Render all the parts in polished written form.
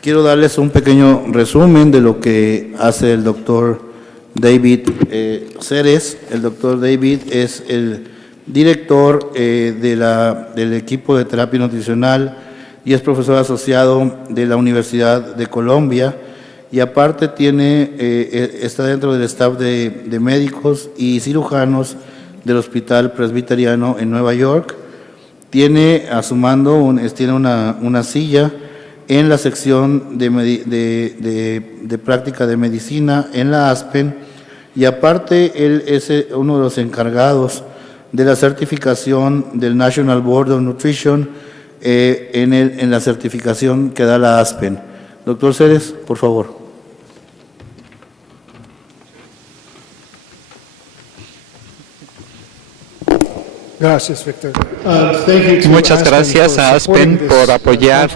Quiero darles un pequeño resumen de lo que hace el doctor David Ceres. El doctor David es el director del equipo de terapia nutricional y es profesor asociado de la Universidad de Colombia, y aparte está dentro del staff de médicos y cirujanos del Hospital Presbiteriano en Nueva York. Tiene a su mando una silla en la sección de práctica de medicina en la Aspen, y aparte él es uno de los encargados de la certificación del National Board of Nutrition en la certificación que da la Aspen. Doctor Ceres, por favor. Gracias, Víctor. Muchas gracias a Aspen por apoyar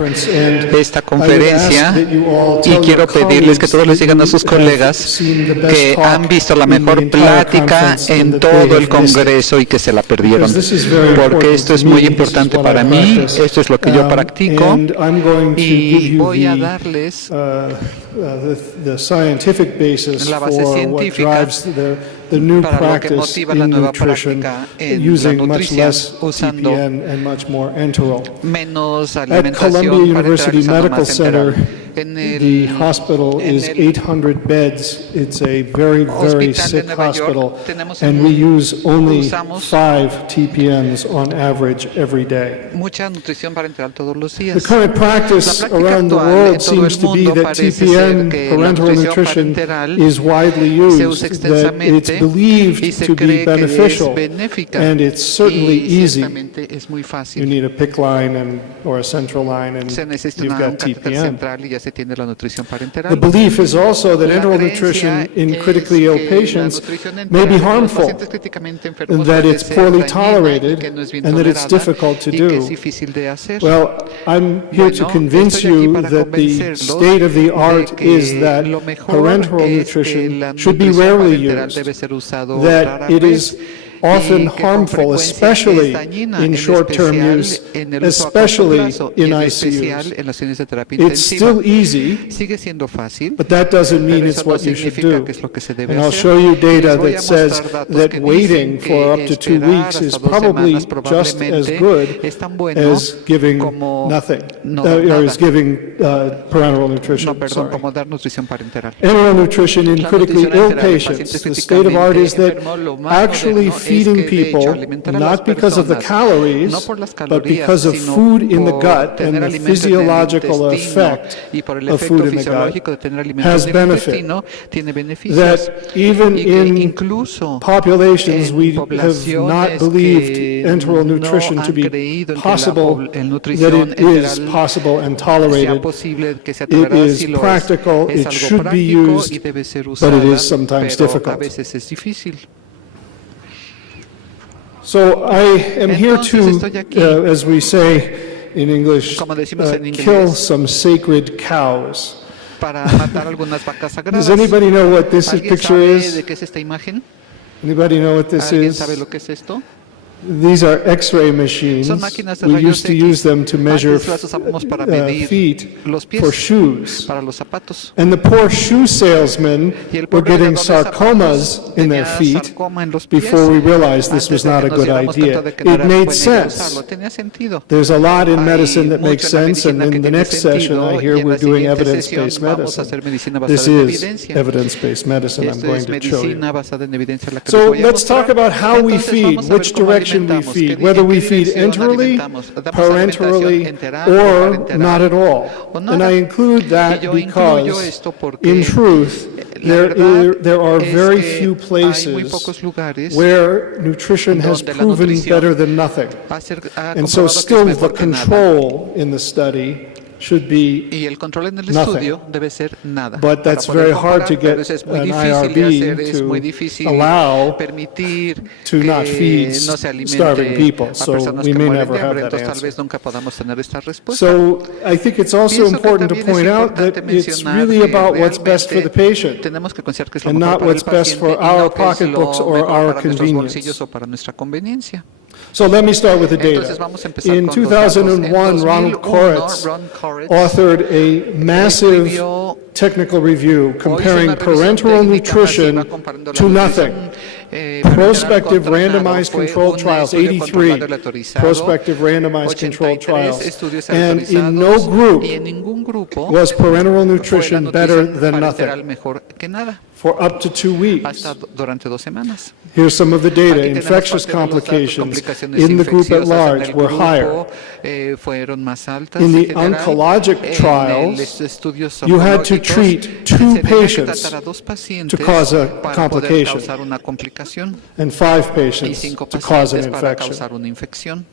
esta conferencia, y quiero pedirles que todos les digan a sus colegas que han visto la mejor plática en todo el Congreso y que se la perdieron, porque esto es muy importante para mí, esto es lo que yo practico, y voy a darles la base científica para lo que motiva la nueva práctica en la nutrición, usando menos alimentación parenteral, usando más enteral. The hospital is 800 beds. It's a very, very sick hospital, and we use only 5 TPNs on average every day. Mucha nutrición parenteral todos los días. The current practice around the world seems to be that TPN, parenteral nutrition, is widely used, that it's believed to be beneficial, and it's certainly easy. You need a PICC line or a central line, and you've got TPN. The belief is also that enteral nutrition in critically ill patients may be harmful, and that it's poorly tolerated, and that it's difficult to do. Well, I'm here to convince you that the state of the art is that parenteral nutrition should be rarely used, that it is often harmful, especially in short-term use, especially in ICUs. It's still easy, but that doesn't mean it's what you should do. And I'll show you data that says that waiting for up to 2 weeks is probably just as good as giving nothing, or as giving parenteral nutrition. Enteral nutrition in critically ill patients, the state of art is that actually feeding people, not because of the calories, but because of food in the gut and the physiological effect of food in the gut, has benefit. That even in populations we have not believed enteral nutrition to be possible, that it is possible and tolerated. It is practical, it should be used, but it is sometimes difficult. So I am here to, as we say in English, kill some sacred cows. Does anybody know what this picture is? Anybody know what this is? These are X-ray machines. We used to use them to measure feet for shoes. And the poor shoe salesmen were getting sarcomas in their feet before we realized this was not a good idea. It made sense. There's a lot in medicine that makes sense, and in the next session I hear we're doing evidence-based medicine. This is evidence-based medicine I'm going to show you. So let's talk about how we feed, which direction we feed, whether we feed enterally, parenterally, or not at all. And I include that because, in truth, there are very few places where nutrition has proven better than nothing. And so still the control in the study should be nothing. But that's very hard to get an IRB to allow to not feed starving people, so we may never have that answer. So I think it's also important to point out that it's really about what's best for the patient and not what's best for our pocketbooks or our convenience. So let me start with the Entonces data. vamos a empezar In con los datos. En 2001, Ronald 2001, Koretz Ron Koretz authored a massive escribió technical review o hizo comparing una revisión parental técnica nutrition masiva comparando la to nutrición, nothing. parental Prospective contra nada. randomized Fue controlled un trials, estudio 83 controlado y autorizado, prospective randomized controlled 83 trials, estudios and in no autorizados, group y en ningún grupo was parental fue la nutrition better nutrición than parenteral nothing mejor que nada, for up to 2 weeks. hasta durante 2 semanas. Here's some of the data. Aquí tenemos Infectious parte de los datos. complications Complicaciones in the group at infecciosas en large el were grupo, higher. fueron más altas. In en the general. oncologic En trials, los estudios you had to oncológicos, treat se 2 tenía que patients tratar a 2 pacientes to cause a para poder complication causar una complicación and 5 y patients 5 to cause an pacientes para infection. causar una infección.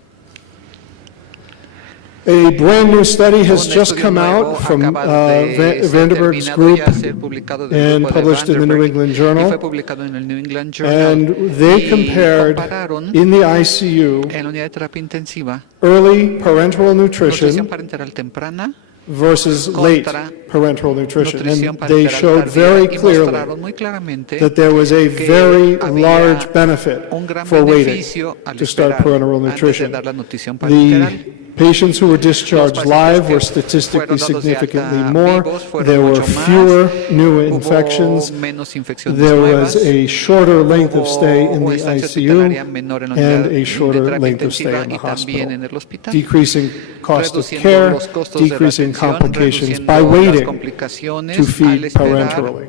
A brand new study has Un just estudio come nuevo out from acaba de ser Vandenberg's terminado group y a ser publicado del and grupo de published in the New Vandenberg, England y fue Journal. publicado en el New England Journal, And they y compared compararon in the ICU en la unidad de terapia intensiva early parental nutrición nutrition parenteral temprana versus late contra parental nutrition. nutrición And they parenteral showed tardía, very y clearly mostraron muy claramente that there was a que very había large benefit un gran for waiting beneficio al to start esperar parental antes de nutrition. dar la nutrición parenteral. The patients who were discharged Los live pacientes were que statistically fueron dados de alta significantly more. vivos fueron There were mucho más. fewer new Hubo infections. menos infecciones There nuevas. was a shorter length of stay in Hubo the estancia ICU hospitalaria menor en la unidad and a de shorter terapia length of stay intensiva in the y también en hospital, el hospital, decreasing cost of reduciendo care, los costos de la decreasing atención, complications reduciendo by las waiting complicaciones to al feed esperar parentally.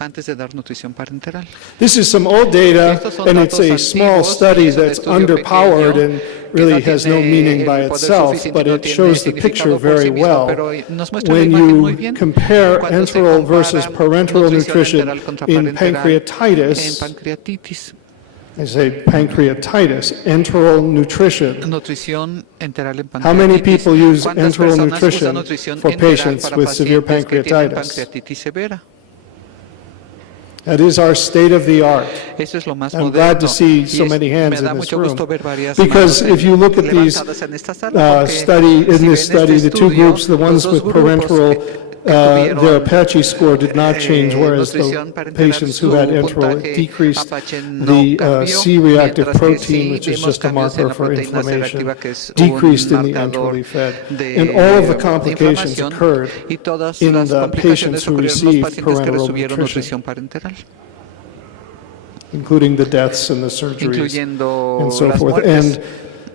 antes de dar nutrición parenteral. This is some old data, Estos son and it's a datos small antiguos, study y es un that's estudio underpowered pequeño and que really no has no tiene meaning el by poder itself, suficiente, but no it tiene shows the picture significado por very sí mismo, well. pero nos muestra la When imagen muy you bien. compare Cuando se enteral compara versus parental nutrición nutrition enteral contra in parenteral en pancreatitis, pancreatitis, I say pancreatitis, enteral nutrition. nutrición enteral en How many pancreatitis. people use ¿Cuántas enteral personas usan nutrition nutrición for enteral patients para with severe pacientes que tienen pancreatitis? pancreatitis severa? That is our state of the art. Eso es lo más I'm moderno. glad to see so Y many hands me da in this mucho gusto room. ver varias Because manos if you look at these levantadas en esta sala, porque study, in si this ven study, este the two estudio, groups, the los ones dos with grupos parental, que tuvieron, their Apache score did not change, whereas the nutrición parenteral, patients who had su enteral puntaje decreased Apache no the cambió, C-reactive mientras que protein, sí which is vimos just a cambios en marker la for proteína C inflammation, reactiva, que es decreased un in the marcador enterally fed. de And all of the complications inflamación, occurred y todas in las the complicaciones patients who ocurrieron en los received pacientes que parenteral recibieron nutrition, nutrición parenteral, including the deaths and the surgeries incluyendo and so las forth. muertes. And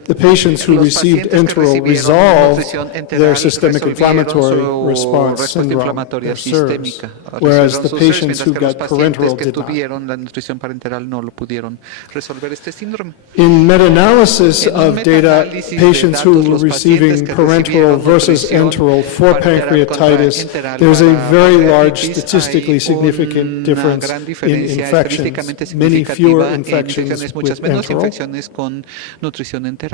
the patients who Los received pacientes que enteral recibieron resolved nutrición enteral their systemic resolvieron inflammatory su response respuesta syndrome, inflamatoria their SIRS, sistémica, whereas resolvieron the sus SIRS, patients mientras who que los got pacientes parenteral que did not. tuvieron la nutrición parenteral no lo pudieron resolver este síndrome. In meta-analysis En un of data, metaanálisis de patients who datos, were los receiving pacientes que parenteral recibieron versus nutrición enteral for parenteral contra pancreatitis, enteral there's a para very large pancreatitis, statistically hay significant una difference gran in diferencia infections, estadísticamente many fewer significativa en infections infecciones, muchas with menos enteral. infecciones con nutrición enteral.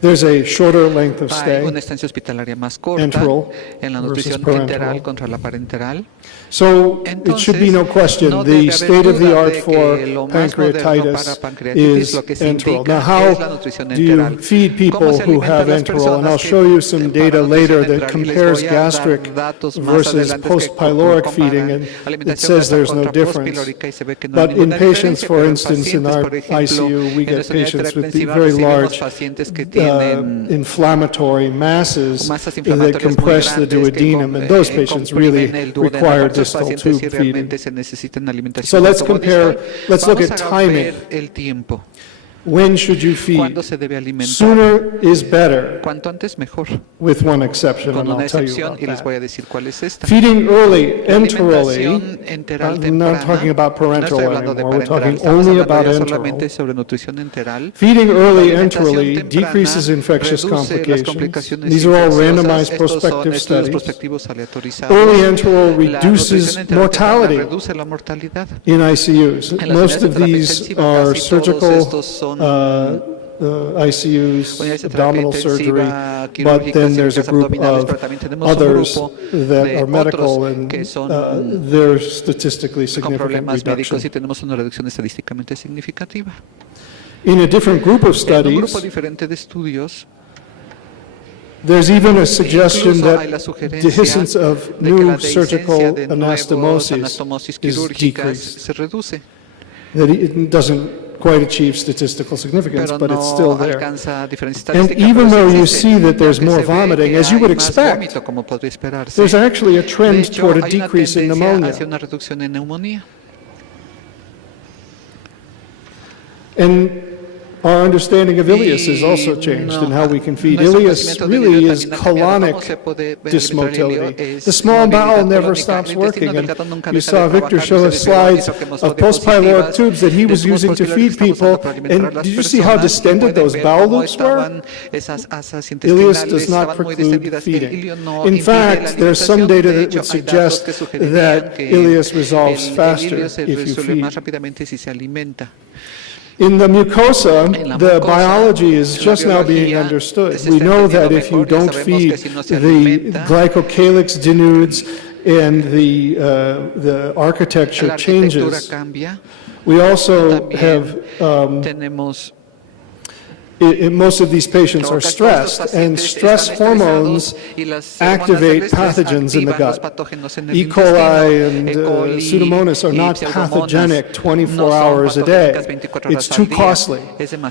There's a shorter length of Hay stay, una estancia hospitalaria más corta enteral en la versus nutrición parenteral. enteral contra la parenteral. so it should be no question, no the debe haber state of the duda art de for que lo más moderno para pancreatitis pancreatitis is lo que se enteral. indica Now, how es la nutrición do you enteral. feed people ¿Cómo se who alimentan have las enteral? And I'll personas show you some para data later nutrición that enteral? Y les compares voy a dar gastric datos más versus adelante que post-pyloric comparan feeding, and it alimentación says there's no contra difference. postpilórica y se ve que no hay But in ninguna patients, diferencia, for pero en instance, in pacientes, our por ejemplo, ICU, we en get nuestra unidad de patients terapia with the intensiva very recibimos large pacientes que tienen inflammatory masses masas that inflamatorias muy compress the grandes que duodenum, and those patients really comprimen el duodeno. require Esos distal pacientes tube sí feeding. realmente se necesitan alimentación So let's tubodistal. compare, let's look Vamos at a timing. ver el tiempo. When should you feed? ¿Cuándo se debe alimentar? Sooner is better, Cuanto antes mejor. with one exception, Con and una I'll tell you excepción, about y les voy that. a decir cuál es esta. Feeding early, La enterally, alimentación enteral I'm temprana. not talking about No parental estoy hablando de anymore, we're parenteral, talking estamos only hablando about ya enteral. solamente sobre nutrición enteral. Feeding La early alimentación enterally temprana decreases infectious reduce las complications. complicaciones These are all infecciosas. randomized Estos son prospective estudios studies. prospectivos aleatorizados. Early enteral La reduces nutrición enteral mortality temprana reduce la mortalidad. in ICUs. En las Most unidades de of terapia these intensiva, are casi todos surgical estos son ICUs, unidades de terapia abdominal surgery, intensiva, but quirúrgicas, then there's a cirugías group abdominales, of pero también tenemos un others grupo that de are medical, otros and que son they're statistically con significant problemas reduction. médicos y tenemos una reducción estadísticamente significativa. In a different group of En un studies, grupo diferente de estudios, there's even a suggestion incluso hay la that sugerencia dehiscence of de que new la dehiscencia surgical de nuevos anastomosis anastomosis is quirúrgicas decreased. se reduce. That it doesn't quite achieve statistical significance, pero but it's still no there. alcanza diferencia And estadística. even Pero though sí you existe, see that there's aunque more se ve vomiting, que as you hay would más expect, vómito, como podría esperarse, there's actually a de trend hecho, toward a hay una decrease in tendencia pneumonia. hacia una reducción en neumonía. And our understanding of ileus has also changed in how we can feed. Ileus really is colonic dysmotility. The small bowel never stops working. And you saw Victor show us slides of post-pyloric tubes that he was using to feed people. And did you see how distended those bowel loops were? Ileus does not preclude feeding. In fact, there's some data that would suggest that ileus resolves faster if you feed. In the mucosa, the biology is just now being understood. We know that if you don't feed the glycocalyx denudes and the architecture changes. We also have most of these patients are stressed, and stress hormones activate pathogens in the gut. E. coli and Pseudomonas are not pathogenic 24 hours a day. It's too costly.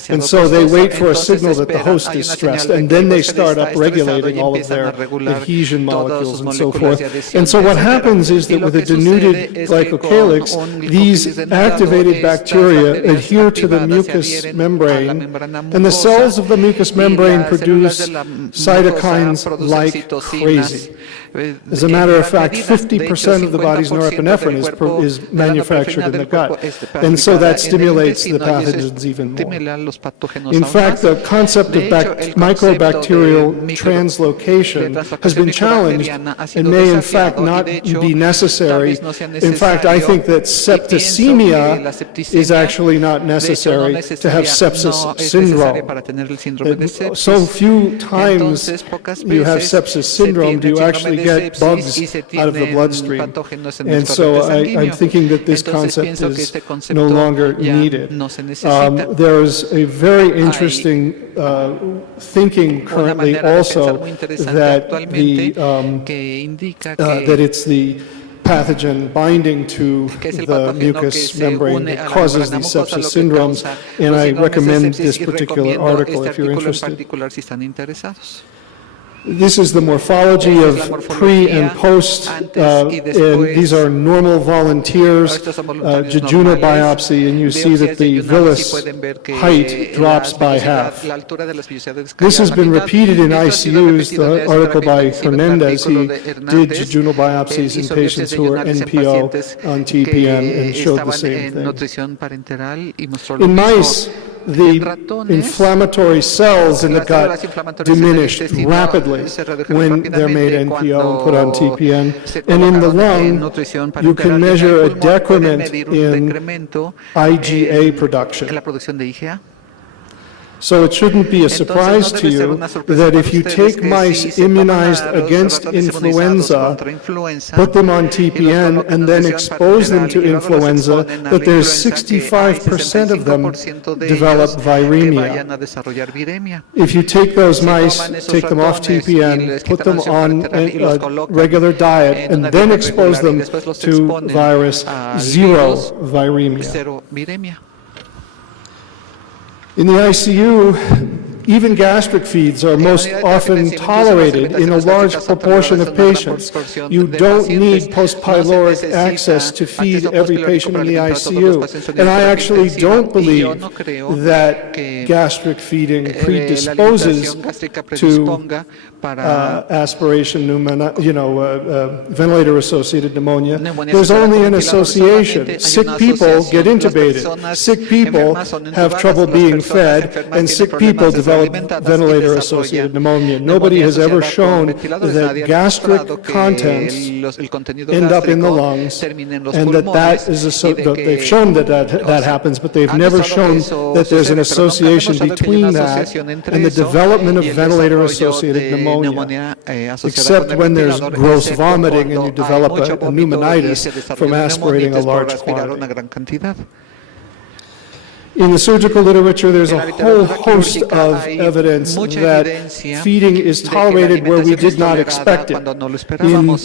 And so they wait for a signal that the host is stressed, and then they start upregulating all of their adhesion molecules and so forth. And so what happens is that with a denuded glycocalyx, these activated bacteria adhere to the mucous membrane, and the cells of the mucous membrane produce cytokines like crazy. As a matter of fact, 50% of the body's norepinephrine is manufactured in the gut, and so that stimulates the pathogens even more. In fact, the concept of microbacterial translocation has been challenged and may in fact not be necessary. In fact, I think that septicemia is actually not necessary to have sepsis syndrome. So few times you have sepsis syndrome do you actually get bugs out of the bloodstream. And so I'm thinking that this concept is no longer needed. There is a very interesting thinking currently also that that it's the pathogen binding to the mucous membrane that causes these sepsis syndromes, and I recommend this particular article if you're interested. This is the morphology of pre and post, and these are normal volunteers, jejunal biopsy, and you see that the villus height drops by half. This has been repeated in ICUs, the article by Hernandez. He did jejunal biopsies in patients who were NPO on TPN and showed the same thing. In mice, the inflammatory cells in the gut diminished rapidly when they're made NPO and put on TPN. And in the lung, you can measure a decrement in IgA production. So it shouldn't be a surprise to you that if you take mice immunized against influenza, put them on TPN, and then expose them to influenza, that there's 65% of them develop viremia. If you take those mice, take them off TPN, put them on a regular diet, and then expose them to virus, zero viremia. In the ICU, even gastric feeds are most often tolerated in a large proportion of patients. You don't need post-pyloric access to feed every patient in the ICU. And I actually don't believe that gastric feeding predisposes to aspiration ventilator-associated pneumonia. There's only an association. Sick people get intubated. Sick people have trouble being fed, and sick people develop ventilator-associated pneummonia. Nobody has ever shown that gastric contents end up in the lungs, and that is they've shown that happens, but they've never shown that there's an association between that and the development of ventilator-associated pneumonia, except when there's gross vomiting and you develop a pneumonitis from aspirating a large quantity. In the surgical literature, there's a whole host of evidence that feeding is tolerated where we did not expect it. In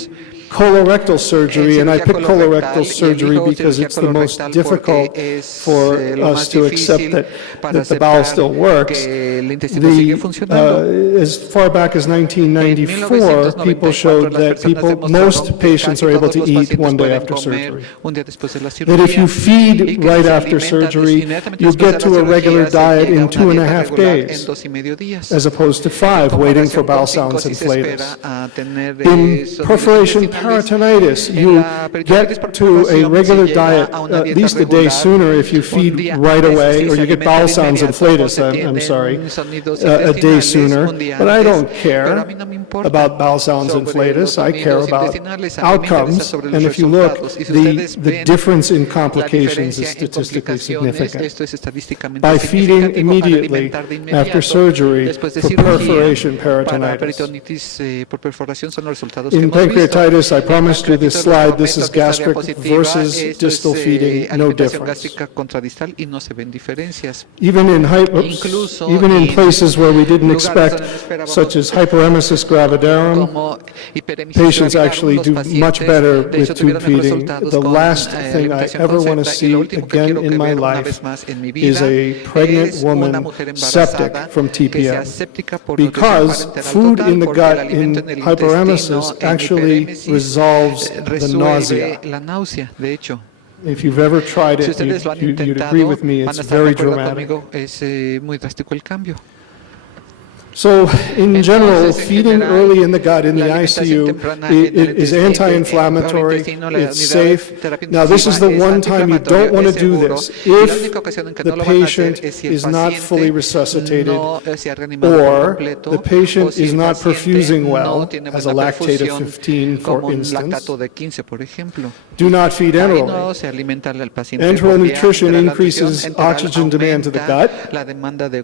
colorectal surgery, and I pick colorectal surgery because it's the most difficult for us to accept that the bowel still works. As far back as 1994, people showed that most patients are able to eat one day after surgery. That if you feed right after surgery, you get to a regular diet in 2.5 days, as opposed to 5, waiting for bowel sounds and flatus. In perforation peritonitis, you get to a regular diet at least a day sooner if you feed right away, or you get bowel sounds and flatus, I'm sorry, a day sooner. But I don't care about bowel sounds and flatus. I care about outcomes. And if you look, the difference in complications is statistically significant. By feeding immediately after surgery for perforation peritonitis. In pancreatitis, I promised you this slide. This is gastric versus distal feeding, no difference. Even in places where we didn't expect, such as hyperemesis gravidarum, patients actually do much better with tube feeding. The last thing I ever want to see again in my life is a pregnant woman septic from TPN, because food in the gut in hyperemesis actually resolves the nausea. If you've ever tried it, you'd agree with me, it's very dramatic. So, in general, feeding early in the gut in the ICU it is anti-inflammatory, it's safe. Now, this is the one time you don't want to do this. If the patient is not fully resuscitated, or the patient is not perfusing well, as a lactate of 15, for instance, do not feed enterally. Enteral nutrition increases oxygen demand to the gut,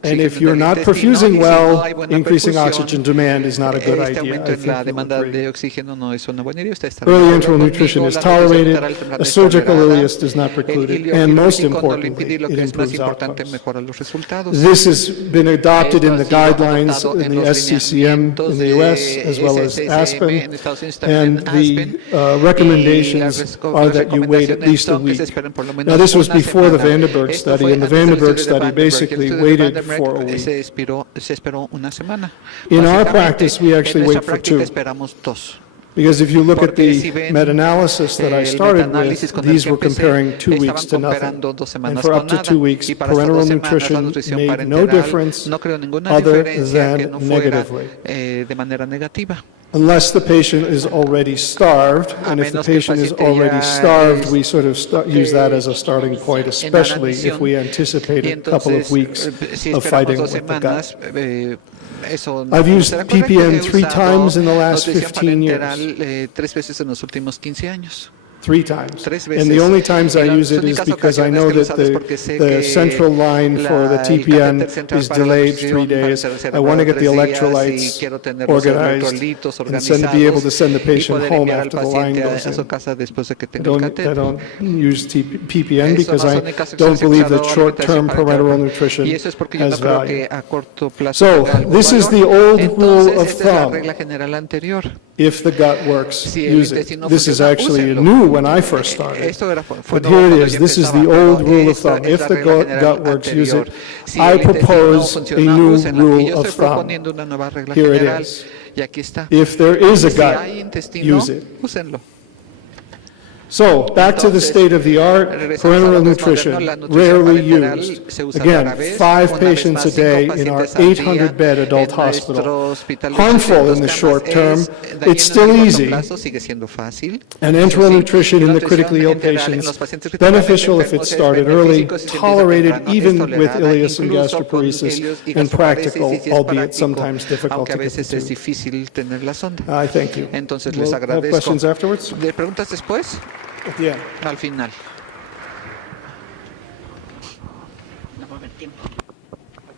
and if you're not perfusing well, increasing oxygen demand is not a good idea. I think you'll agree. Early enteral nutrition is tolerated, a surgical ileus is not precluded, and most importantly, it improves outcomes. This has been adopted in the guidelines in the SCCM in the US, as well as ASPEN, and the recommendations are that you wait at least a week. Now, this was before the Vandenberg study, and the Vandenberg study basically waited for a week. In our practice, we actually wait for 2. Because if you look at the meta-analysis that I started with, these were comparing 2 weeks to nothing. And for up to 2 weeks, parenteral nutrition made no difference other than negatively. Unless the patient is already starved, and if the patient is already starved, we sort of use that as a starting point, especially if we anticipate a couple of weeks of fighting with the gut. I've used PPN 3 times in the last 15 years. 3 times. And the only times I use it is because I know that the central line for the TPN is delayed 3 days. I want to get the electrolytes organized and be able to send the patient home after the line goes in. I don't use PPN because I don't believe that short-term parenteral nutrition has value. So this is the old rule of thumb. If the gut works, use it. This is actually new when I first started. But here it is. This is the old rule of thumb. If the gut works, use it. I propose a new rule of thumb. Here it is. If there is a gut, use it. So, back to the state of the art, parenteral nutrition, rarely used. Again, 5 patients a day in our 800-bed adult hospital. Harmful in the short term, it's still easy. And enteral nutrition in the critically ill patients, beneficial if it's started early, tolerated even with ileus and gastroparesis, and practical, albeit sometimes difficult to get to. I thank you. We'll have questions afterwards? Al final.